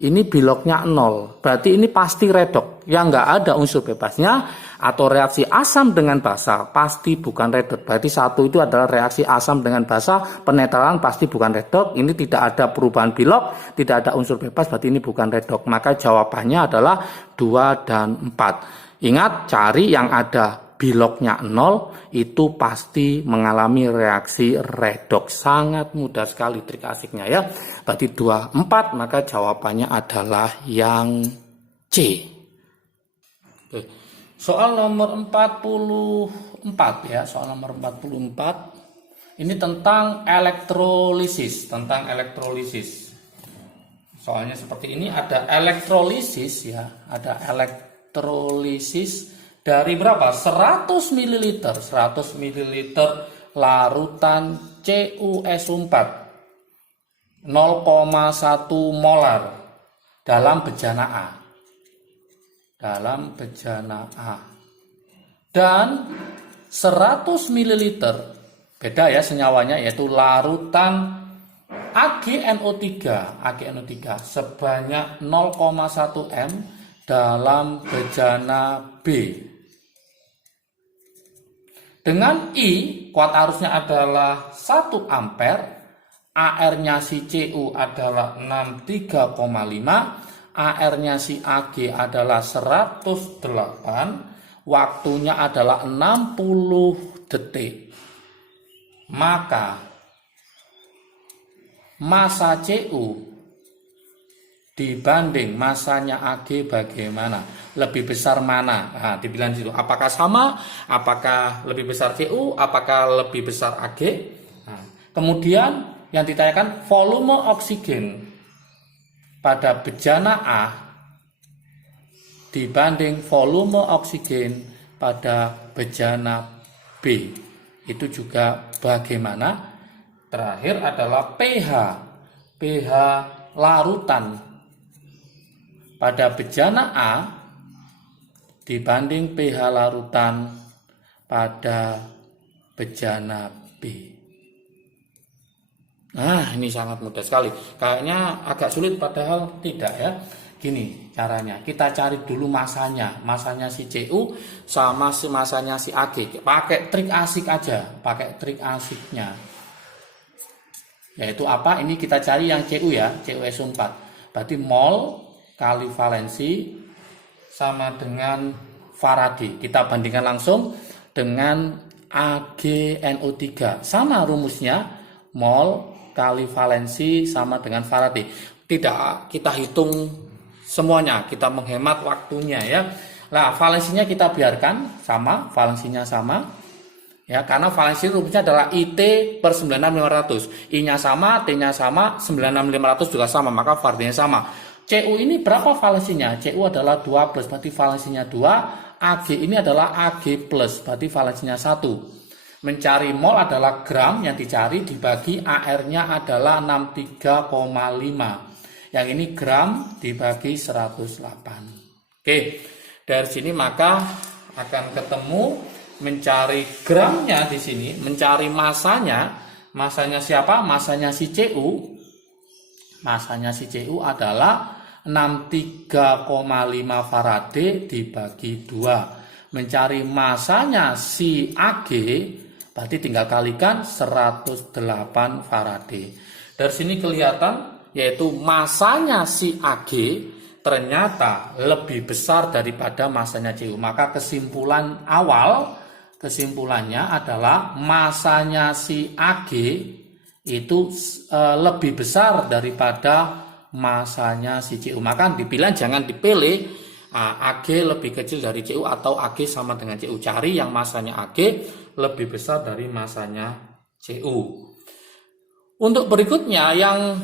Ini biloknya 0. Berarti ini pasti redoks. Yang nggak ada unsur bebasnya atau reaksi asam dengan basa pasti bukan redoks. Berarti satu itu adalah reaksi asam dengan basa, penetralan pasti bukan redoks. Ini tidak ada perubahan bilok, tidak ada unsur bebas, berarti ini bukan redoks. Maka jawabannya adalah 2 dan 4. Ingat, cari yang ada biloknya 0 itu pasti mengalami reaksi redoks. Sangat mudah sekali trik asiknya ya. Berarti 2, 4, maka jawabannya adalah yang C. Oke. Soal nomor 44 ya, soal nomor 44 ini tentang elektrolisis, Soalnya seperti ini, ada elektrolisis ya, ada elektrolisis dari berapa? 100 ml larutan CuSO4 0,1 molar dalam bejana A. Dan 100 ml beda ya senyawanya, yaitu larutan AgNO3 sebanyak 0,1 m dalam bejana B. Dengan I, kuat arusnya adalah 1 ampere, AR-nya si Cu adalah 63,5, AR-nya si Ag adalah 108, waktunya adalah 60 detik. Maka massa Cu dibanding massanya Ag bagaimana? Lebih besar mana? Nah, dibilang situ. Apakah sama? Apakah lebih besar Cu? Apakah lebih besar Ag? Nah, kemudian yang ditanyakan volume oksigen pada bejana A dibanding volume oksigen pada bejana B. itu juga bagaimana. Terakhir adalah pH. pH larutan pada bejana A dibanding pH larutan pada bejana B. Nah, ini sangat mudah sekali. Kayaknya agak sulit padahal tidak ya. Gini caranya, kita cari dulu masanya si CU sama masanya si AG. Pakai trik asik aja, pakai trik asiknya. Yaitu apa? Ini kita cari yang CU ya, CuSO4. Berarti mol kali valensi sama dengan Faraday. Kita bandingkan langsung dengan AgNO3. Sama rumusnya, mol kali valensi sama dengan Faraday. Tidak kita hitung semuanya, kita menghemat waktunya ya. Nah, valensinya kita biarkan sama, valensinya sama. Ya, karena valensi rumusnya adalah IT per 96500. I-nya sama, T-nya sama, 96500 juga sama, maka Faradaynya sama. CU ini berapa valensinya? CU adalah 2 plus, berarti valensinya 2. AG ini adalah AG plus, berarti valensinya 1. Mencari mol adalah gram yang dicari, dibagi AR-nya adalah 63,5. Yang ini gram dibagi 108. Oke, dari sini maka akan ketemu mencari gramnya di sini, mencari masanya. Masanya siapa? Masanya si CU. Masanya si CU adalah 63,5 Faraday dibagi 2. Mencari masanya si AG, berarti tinggal kalikan 108 Faraday. Dari sini kelihatan yaitu masanya si AG ternyata lebih besar daripada masanya CU. Maka kesimpulannya adalah masanya si AG itu lebih besar daripada masanya si CU. Maka dibilang jangan dipilih AG lebih kecil dari CU atau AG sama dengan CU. Cari yang masanya AG lebih besar dari masanya CU. Untuk berikutnya yang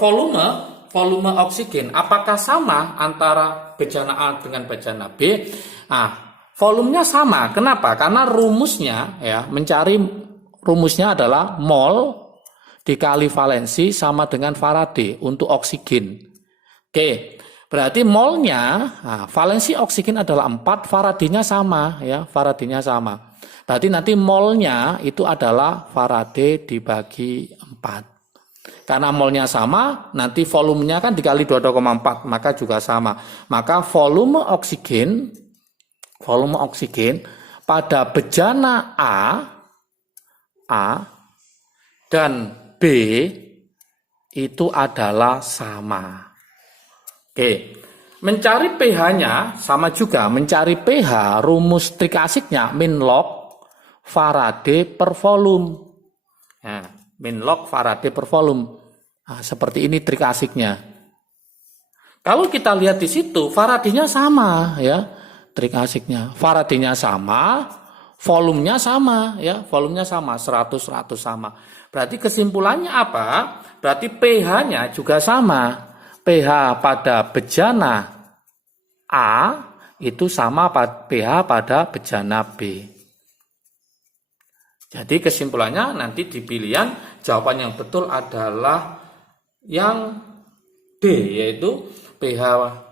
volume oksigen, apakah sama antara bejana A dengan bejana B? Volumenya sama. Kenapa? Karena rumusnya adalah mol dikali valensi sama dengan Faraday untuk oksigen. Oke, berarti molnya, valensi oksigen adalah 4, Faradaynya sama ya, Faradaynya sama. Berarti nanti molnya itu adalah Faraday dibagi 4. Karena molnya sama, nanti volumenya kan dikali 22,4, maka juga sama. Maka volume oksigen pada bejana A dan B itu adalah sama. Oke, mencari pH-nya sama juga. Mencari pH, rumus trik asiknya min log Faraday per volume. Nah, min log Faraday per volume. Seperti ini trik asiknya. Kalau kita lihat di situ, Faradaynya sama ya, trik asiknya. Faradaynya sama, volumenya sama ya, volumenya sama, 100 sama. Berarti kesimpulannya apa? Berarti pH-nya juga sama. pH pada bejana A itu sama pH pada bejana B. Jadi kesimpulannya nanti di pilihan jawaban yang betul adalah yang D, yaitu pH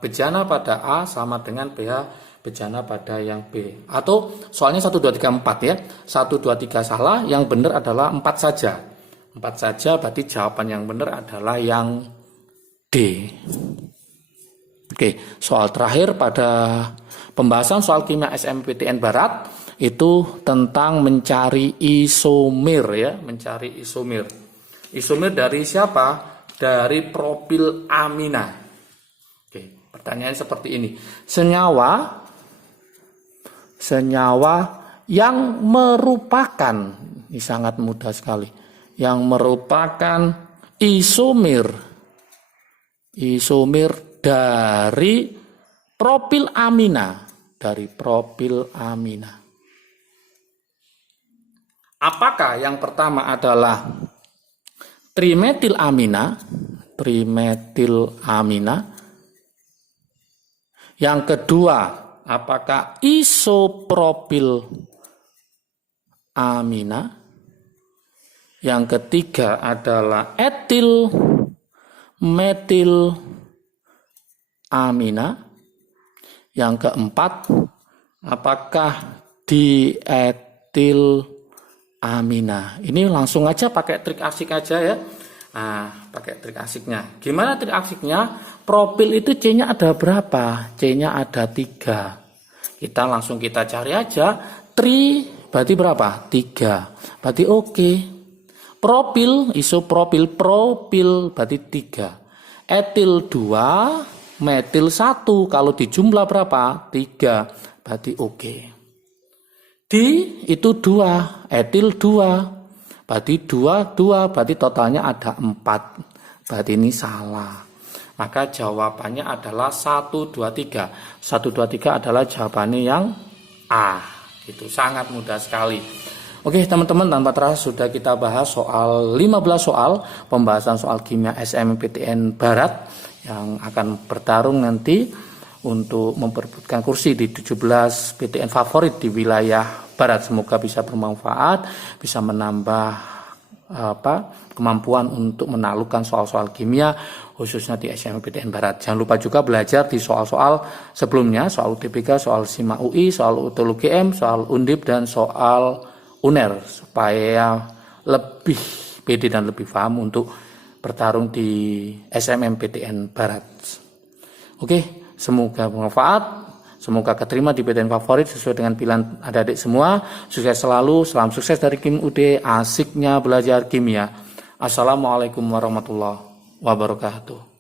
bejana pada A sama dengan pH bejana pada yang B. Atau soalnya 1, 2, 3, 4 ya. 1, 2, 3 salah, yang benar adalah 4 saja. 4 saja, berarti jawaban yang benar adalah yang D. Oke, soal terakhir pada pembahasan soal kimia SNMPTN Barat itu tentang mencari isomer ya, mencari isomer. Isomer dari siapa? Dari propil amina. Oke, pertanyaan seperti ini. Senyawa yang merupakan, ini sangat mudah sekali, yang merupakan isomer dari propil amina, Apakah yang pertama adalah trimetilamina. Yang kedua, apakah isopropil amina. Yang ketiga adalah etil metil amina. Yang keempat, apakah dietil amina? Ini langsung aja pakai trik asik aja ya. Nah, pakai trik asiknya. Gimana trik asiknya? Propil itu C-nya ada berapa? C-nya ada 3. Kita langsung kita cari aja. Tri berarti berapa? 3. Berarti oke. Propil, isopropil, propil berarti 3. Etil 2. Metil 1, kalau dijumlah berapa? 3, berarti oke. Di itu 2, etil 2, berarti 2, berarti totalnya ada 4. Berarti ini salah. Maka jawabannya adalah 1, 2, 3. 1, 2, 3 adalah jawabannya yang A. Itu sangat mudah sekali. Oke teman-teman, tanpa terasa sudah kita bahas soal 15 soal pembahasan soal kimia SNMPTN Barat yang akan bertarung nanti untuk memperebutkan kursi di 17 PTN favorit di wilayah Barat. Semoga bisa bermanfaat, bisa menambah kemampuan untuk menaklukkan soal-soal kimia khususnya di SNMPTN Barat. Jangan lupa juga belajar di soal-soal sebelumnya, soal UTBK, soal SIMA UI, soal UTL UGM, soal Undip dan soal UNER supaya lebih pede dan lebih paham untuk bertarung di SNMPTN Barat. Oke, semoga bermanfaat, semoga keterima di PTN favorit sesuai dengan pilihan adik-adik semua. Sukses selalu, salam sukses dari Kim UD, asiknya belajar kimia. Assalamualaikum warahmatullahi wabarakatuh.